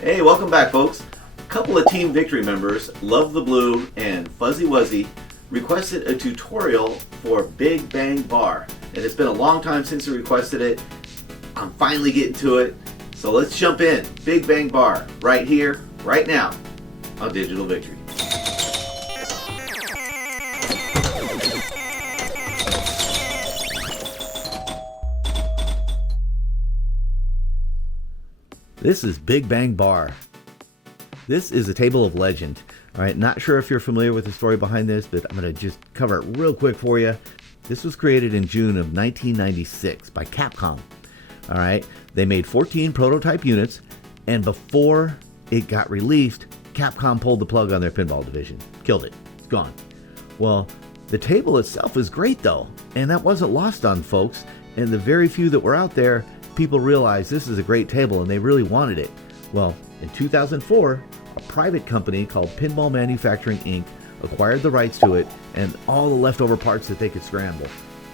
Hey, welcome back, folks. A couple of Team Victory members, Love the Blue and Fuzzy Wuzzy, requested a tutorial for Big Bang Bar. And it's been a long time since they requested it. I'm finally getting to it. So let's jump in. Big Bang Bar, right here, right now, on Digital Victory. This is Big Bang Bar. This is a table of legend. All right, not sure if you're familiar with the story behind this, but I'm going to just cover it real quick for you. This was created in June of 1996 by Capcom. All right, they made 14 prototype units, and before it got released, Capcom pulled the plug on their pinball division. Killed it. It's gone. Well, the table itself is great though, and that wasn't lost on folks. And the very few that were out there, people realized this is a great table and they really wanted it. Well, in 2004, a private company called Pinball Manufacturing Inc. acquired the rights to it and all the leftover parts that they could scramble.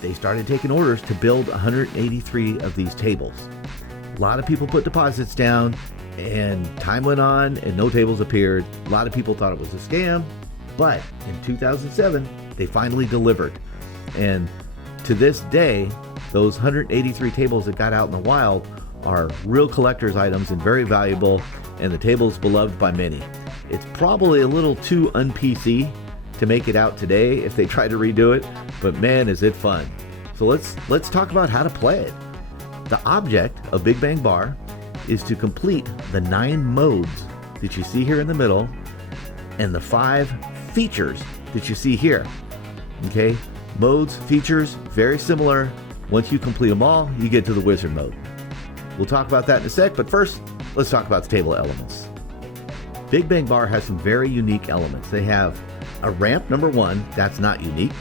They started taking orders to build 183 of these tables. A lot of people put deposits down, and time went on and no tables appeared. A lot of people thought it was a scam, but in 2007, they finally delivered. And to this day, those 183 tables that got out in the wild are real collector's items and very valuable, and the table is beloved by many. It's probably a little too un-PC to make it out today if they try to redo it, but man, is it fun. So let's talk about how to play it. The object of Big Bang Bar is to complete the 9 modes that you see here in the middle and the 5 features that you see here. Okay, modes, features, very similar. Once you complete them all, you get to the wizard mode. We'll talk about that in a sec, but first, let's talk about the table elements. Big Bang Bar has some very unique elements. They have a ramp, number 1, that's not unique.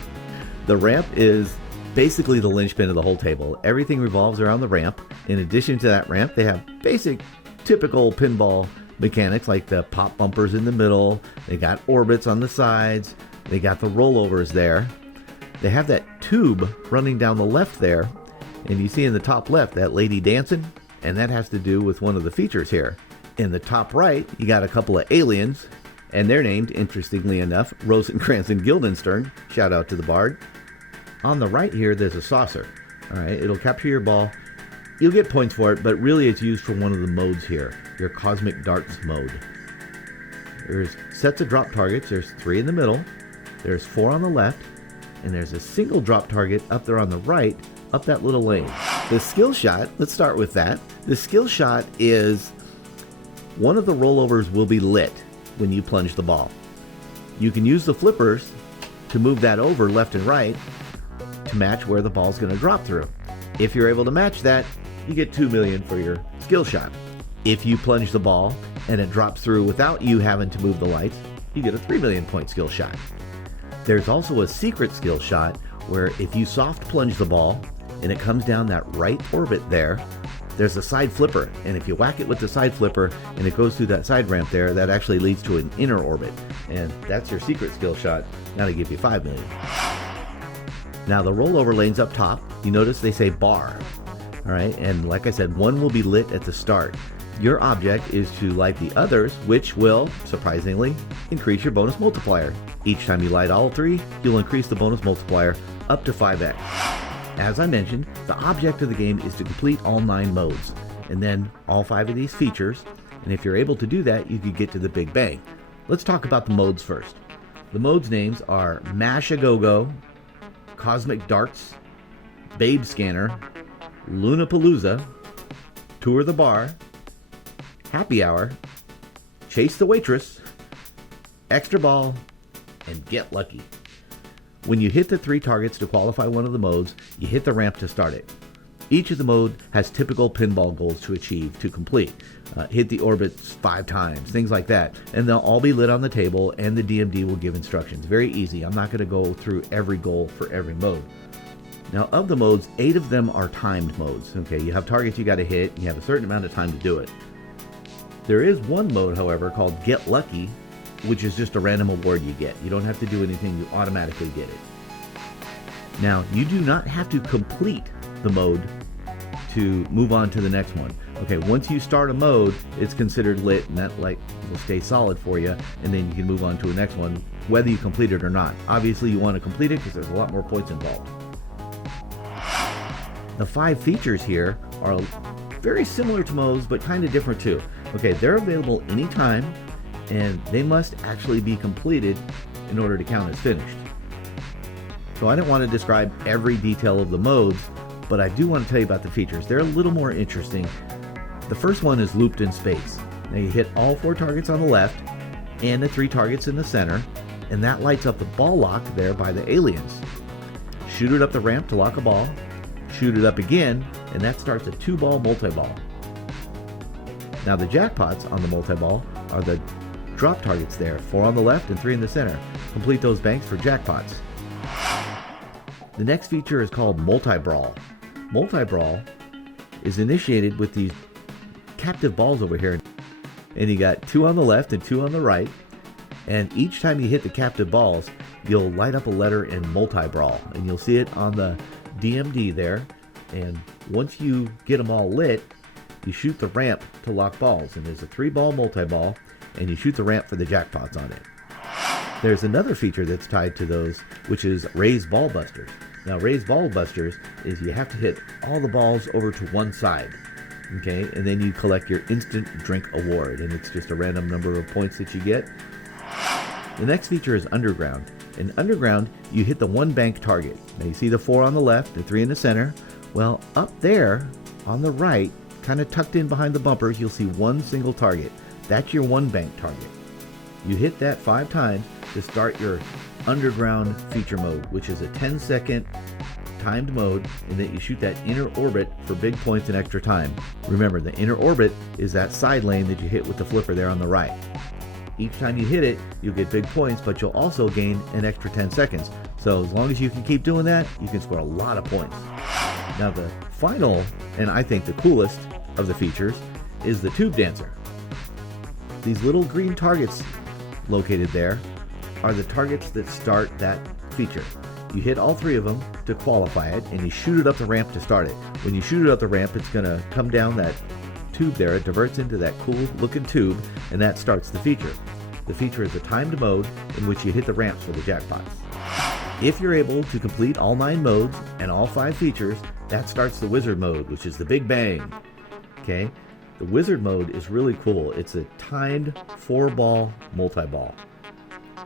The ramp is basically the linchpin of the whole table. Everything revolves around the ramp. In addition to that ramp, they have basic, typical pinball mechanics like the pop bumpers in the middle. They got orbits on the sides. They got the rollovers there. They have that tube running down the left there, and you see in the top left that lady dancing, and that has to do with one of the features here. In the top right, you got a couple of aliens, and they're named, interestingly enough, Rosencrantz and Guildenstern. Shout out to the Bard. On the right here, there's a saucer. All right, it'll capture your ball. You'll get points for it, but really it's used for one of the modes here, your Cosmic Darts mode. There's sets of drop targets. There's 3 in the middle. There's 4 on the left. And there's a single drop target up there on the right, up that little lane. The skill shot, let's start with that. The skill shot is one of the rollovers will be lit when you plunge the ball. You can use the flippers to move that over left and right to match where the ball's going to drop through. If you're able to match that, you get 2 million for your skill shot. If you plunge the ball and it drops through without you having to move the lights, you get a 3 million point skill shot. There's also a secret skill shot where if you soft plunge the ball and it comes down that right orbit there, there's a side flipper. And if you whack it with the side flipper and it goes through that side ramp there, that actually leads to an inner orbit. And that's your secret skill shot. That'll give you 5 million. Now the rollover lanes up top, you notice they say bar. All right, and like I said, one will be lit at the start. Your object is to light the others, which will, surprisingly, increase your bonus multiplier. Each time you light all 3, you'll increase the bonus multiplier up to 5x. As I mentioned, the object of the game is to complete all 9 modes, and then all 5 of these features, and if you're able to do that, you could get to the Big Bang. Let's talk about the modes first. The modes names are Mash-A-Go-Go, Cosmic Darts, Babe Scanner, Lunapalooza, Tour the Bar, Happy Hour, Chase the Waitress, Extra Ball, and Get Lucky. When you hit the 3 targets to qualify one of the modes, you hit the ramp to start it. Each of the mode has typical pinball goals to achieve, to complete. Hit the orbits 5 times, things like that. And they'll all be lit on the table, and the DMD will give instructions. Very easy. I'm not going to go through every goal for every mode. Now, of the modes, 8 of them are timed modes. Okay, you have targets you got to hit, and you have a certain amount of time to do it. There is one mode, however, called Get Lucky, which is just a random award you get. You don't have to do anything, you automatically get it. Now, you do not have to complete the mode to move on to the next one. Okay, once you start a mode, it's considered lit, and that light will stay solid for you, and then you can move on to the next one, whether you complete it or not. Obviously, you want to complete it because there's a lot more points involved. The 5 features here are very similar to modes, but kind of different too. Okay, they're available anytime, and they must actually be completed in order to count as finished. So I don't want to describe every detail of the modes, but I do want to tell you about the features. They're a little more interesting. The first one is looped in space. Now you hit all 4 targets on the left and the 3 targets in the center, and that lights up the ball lock there by the aliens. Shoot it up the ramp to lock a ball, shoot it up again, and that starts a 2-ball multi-ball. Now the jackpots on the multi-ball are the drop targets there, 4 on the left and 3 in the center. Complete those banks for jackpots. The next feature is called multi-brawl. Multi-brawl is initiated with these captive balls over here, and you got 2 on the left and 2 on the right, and each time you hit the captive balls, you'll light up a letter in multi-brawl, and you'll see it on the DMD there. And once you get them all lit, you shoot the ramp to lock balls, and there's a 3-ball multi-ball, and you shoot the ramp for the jackpots on it. There's another feature that's tied to those, which is raised ball busters. Now, raised ball busters is you have to hit all the balls over to one side, okay, and then you collect your instant drink award, and it's just a random number of points that you get. The next feature is underground. In underground, you hit the 1 bank target. Now you see the 4 on the left, the 3 in the center. Well, up there on the right, kind of tucked in behind the bumpers, you'll see 1 single target. That's your 1 bank target. You hit that 5 times to start your underground feature mode, which is a 10-second timed mode, and then you shoot that inner orbit for big points and extra time. Remember, the inner orbit is that side lane that you hit with the flipper there on the right. Each time you hit it, you'll get big points, but you'll also gain an extra 10 seconds. So as long as you can keep doing that, you can score a lot of points. Now the final, and I think the coolest of the features, is the tube dancer. These little green targets located there are the targets that start that feature. You hit all 3 of them to qualify it, and you shoot it up the ramp to start it. When you shoot it up the ramp, it's going to come down that tube there. It diverts into that cool looking tube, and that starts the feature. The feature is a timed mode in which you hit the ramps for the jackpots. If you're able to complete all 9 modes and all 5 features, that starts the wizard mode, which is the big bang. Okay, the wizard mode is really cool. It's a timed 4-ball multi-ball.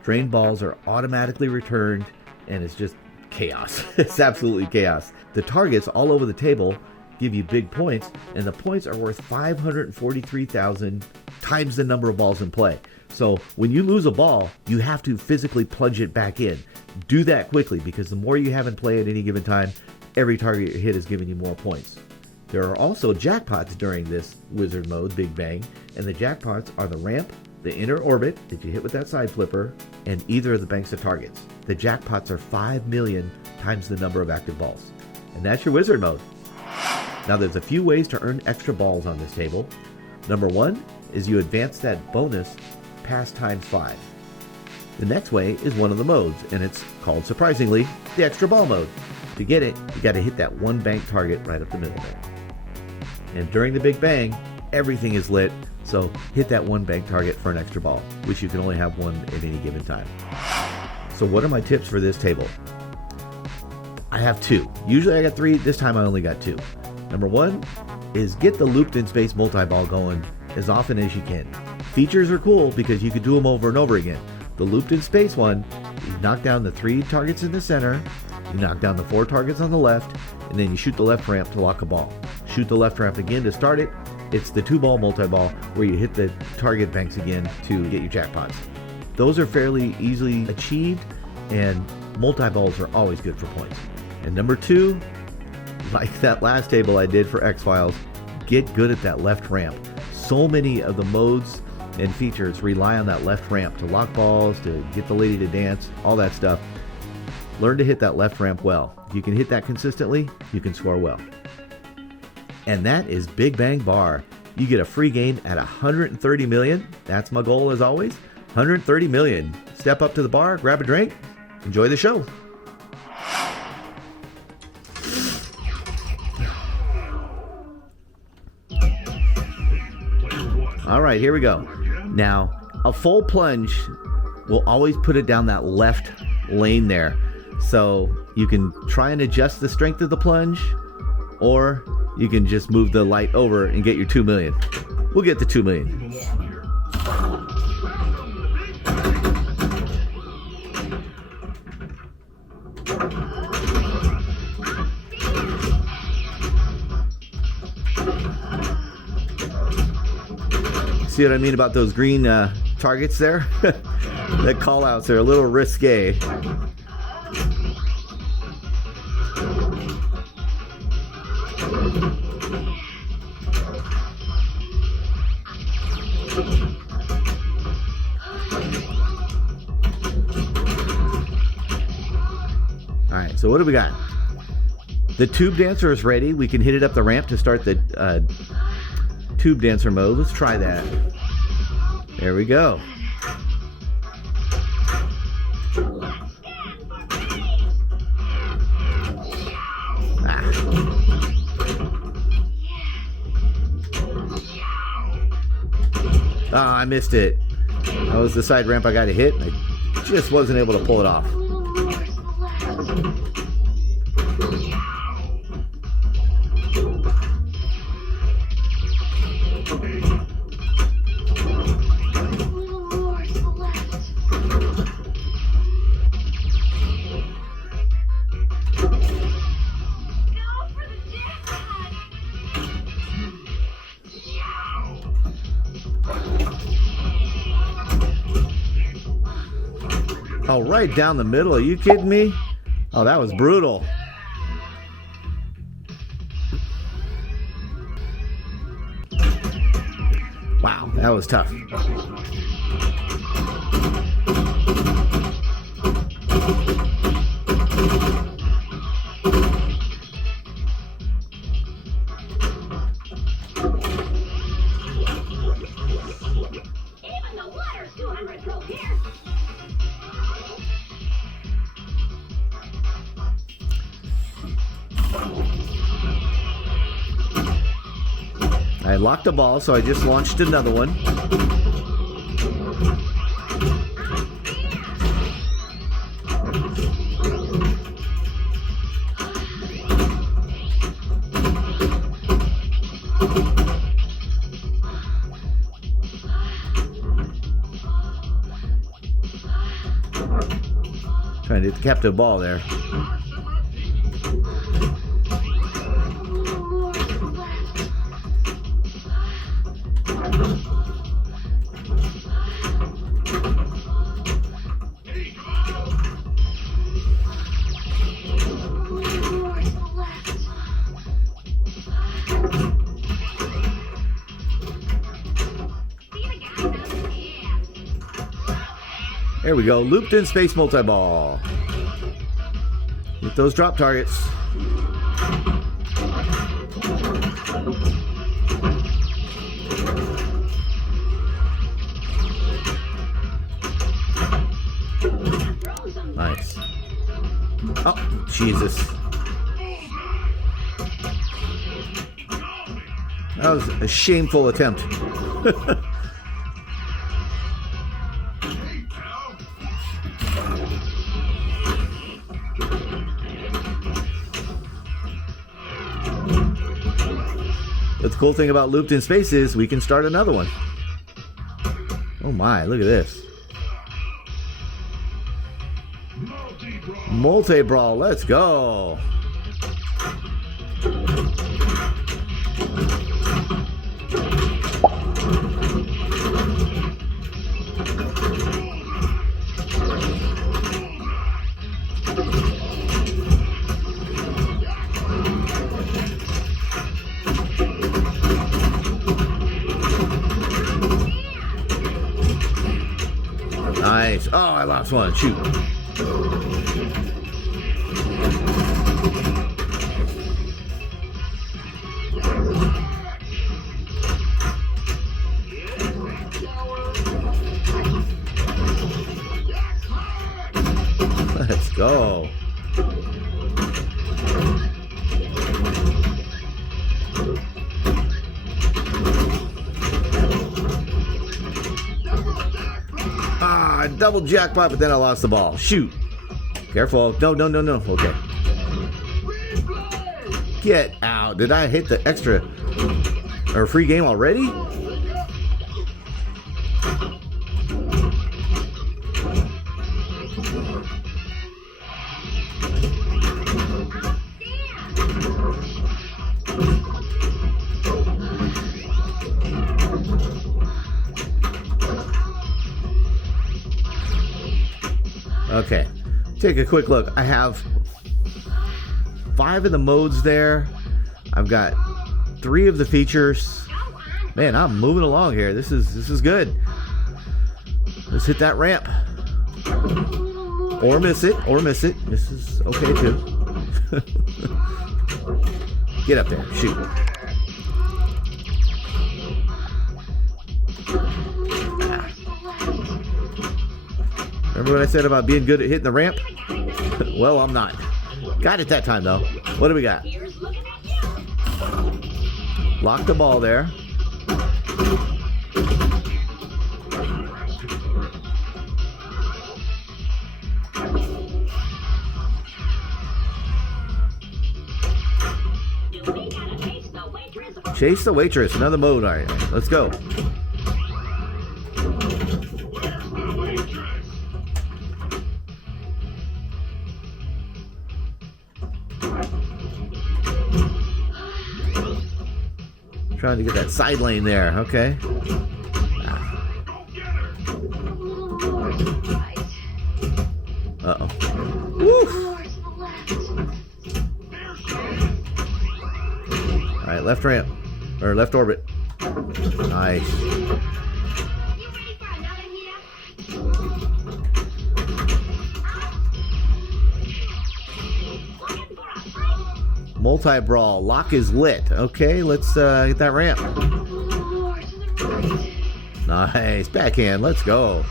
Drained balls are automatically returned, and it's just chaos. It's absolutely chaos. The targets all over the table give you big points, and the points are worth 543,000 times the number of balls in play. So when you lose a ball, you have to physically plunge it back in. Do that quickly, because the more you have in play at any given time, every target you hit is giving you more points. There are also jackpots during this wizard mode, Big Bang, and the jackpots are the ramp, the inner orbit that you hit with that side flipper, and either of the banks of targets. The jackpots are 5 million times the number of active balls. And that's your wizard mode. Now there's a few ways to earn extra balls on this table. Number 1 is you advance that bonus past times 5. The next way is one of the modes, and it's called, surprisingly, the extra ball mode. To get it, you got to hit that 1 bank target right up the middle there. And during the Big Bang, everything is lit, so hit that 1 bank target for an extra ball, which you can only have 1 at any given time. So what are my tips for this table? I have 2. Usually I got 3, this time I only got 2. Number 1 is get the looped in space multi-ball going as often as you can. Features are cool because you can do them over and over again. The looped in space one, you knock down the 3 targets in the center, you knock down the 4 targets on the left, and then you shoot the left ramp to lock a ball. Shoot the left ramp again to start it. It's the 2-ball multi-ball where you hit the target banks again to get your jackpots. Those are fairly easily achieved, and multi-balls are always good for points. And number 2, like that last table I did for X-Files, get good at that left ramp. So many of the modes and features rely on that left ramp to lock balls, to get the lady to dance, all that stuff. Learn to hit that left ramp well. If you can hit that consistently, you can score well. And that is Big Bang Bar. You get a free game at 130 million. That's my goal as always. 130 million. Step up to the bar, grab a drink, enjoy the show. All right, here we go. Now, a full plunge will always put it down that left lane there. So you can try and adjust the strength of the plunge, or you can just move the light over and get your 2 million. We'll get the 2 million. See what I mean about those green targets there? The call outs are a little risque. Alright, so what do we got? The tube dancer is ready. We can hit it up the ramp to start the tube dancer mode. Let's try that. There we go. I missed it. That was the side ramp I got to hit. I just wasn't able to pull it off. Oh, right down the middle. Are you kidding me? Oh, that was brutal. Wow, that was tough. Even the water's 200 through here. I locked the ball, so I just launched another one. Trying to hit the captive ball there. There we go, looped in space multi-ball. With those drop targets. Nice. Oh, Jesus. That was a shameful attempt. But the cool thing about looped in space is we can start another one. Oh my, look at this. Multi-brawl, let's go. Nice. Oh, I lost one. Shoot. Let's go. double jackpot, but then I lost the ball. Shoot. Careful. No. Okay. Get out. Did I hit the extra or free game already? Okay, take a quick look. I have 5 of the modes there. I've got 3 of the features. Man, I'm moving along here. This is good. Let's hit that ramp. Or miss it. This is okay too. Get up there. Shoot. Remember what I said about being good at hitting the ramp? Well, I'm not. Got it that time, though. What do we got? Lock the ball there. Chase the waitress. Another mode. All right, let's go. Trying to get that side lane there. Okay. Uh-oh. Woo! All right, left ramp. Or left orbit. Nice. Multi-brawl. Lock is lit. Okay, let's get that ramp. Nice. Backhand. Let's go.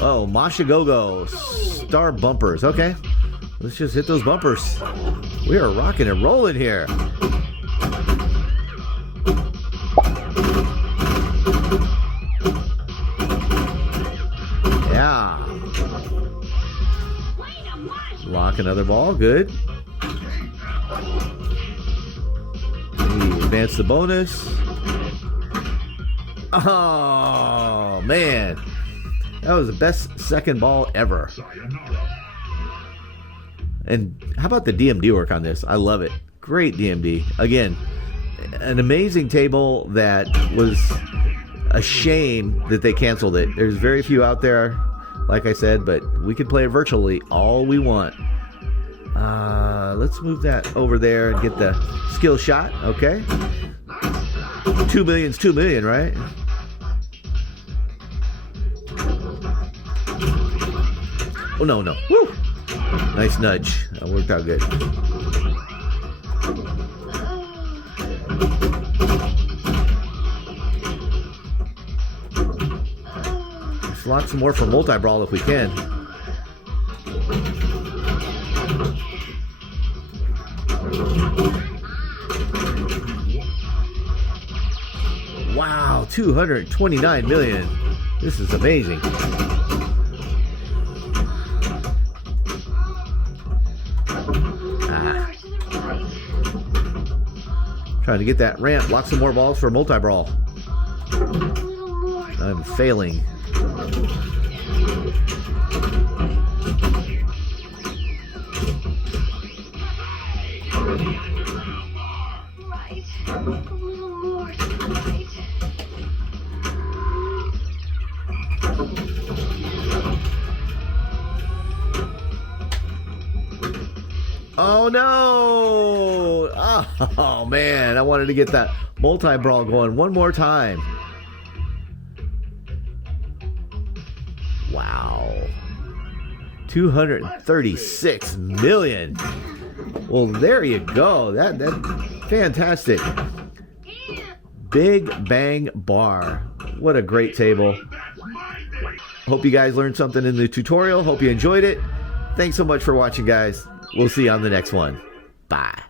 Oh, Masha Go-Go. Star bumpers. Okay. Let's just hit those bumpers. We are rocking and rolling here. Yeah. Lock another ball. Good. We advance the bonus. Oh, man. That was the best second ball ever. And how about the DMD work on this? I love it. Great DMD. Again, an amazing table that was a shame that they canceled it. There's very few out there, like I said, but we could play it virtually all we want. Let's move that over there and get the skill shot. Okay. 2 million's 2 million, right? Oh, no. Woo! Nice nudge. That worked out good. Let's lock some more for multi-brawl if we can. Wow, 229 million. This is amazing. Trying to get that ramp. Lock some more balls for multi-brawl. I'm failing. Oh no! Oh man, I wanted to get that multi-brawl going one more time. Wow. 236 million. Well, there you go. That fantastic. Big Bang Bar. What a great table. Hope you guys learned something in the tutorial. Hope you enjoyed it. Thanks so much for watching, guys. We'll see you on the next one. Bye.